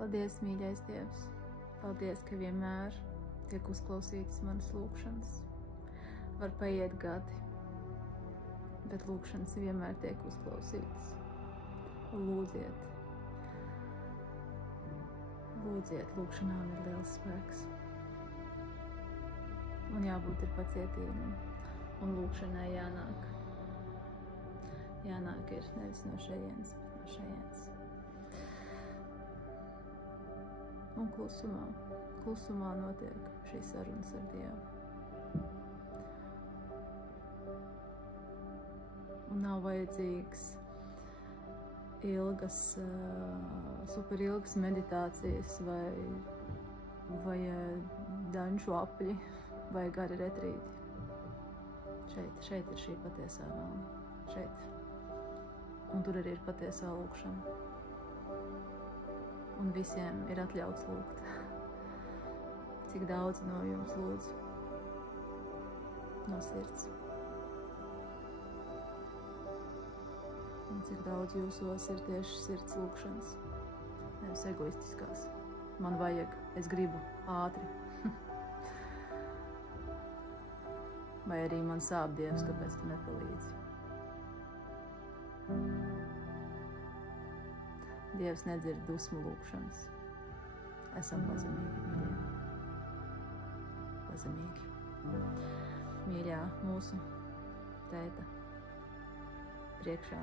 Paldies, mīļais Dievs! Paldies, ka vienmēr tiek uzklausītas manas lūkšanas. Var paiet gadi, bet lūkšanas vienmēr tiek uzklausītas. Lūdziet! Lūdziet, lūkšanām ir liels spēks. Un jābūt ir pacietīgam, un lūkšanai jānāk. Jānāk ir nevis no šejienes, bet no šejienes. Un klusumā notiek šīs sarunas ar Dievu. Un nav vajadzīgs superilgas meditācijas vai daņšu apļi vai gari retrīti. Šeit ir šī patiesā vēlme. Šeit. Un tur arī ir patiesā lūkšana. Un visiem ir atļauts lūgt. Cik daudz no jums lūdzu no sirds. Un cik daudz jūsos ir tieši sirds lūkšanas. Nevis egoistiskās. Man vajag, es gribu ātri. Vai arī man sāp Dievs, kāpēc tu nepalīdzi. Dievs nedzird dusmu lūkšanas. Esam pazemīgi, mīļie. Pazemīgi. Mīļā mūsu tēta priekšā.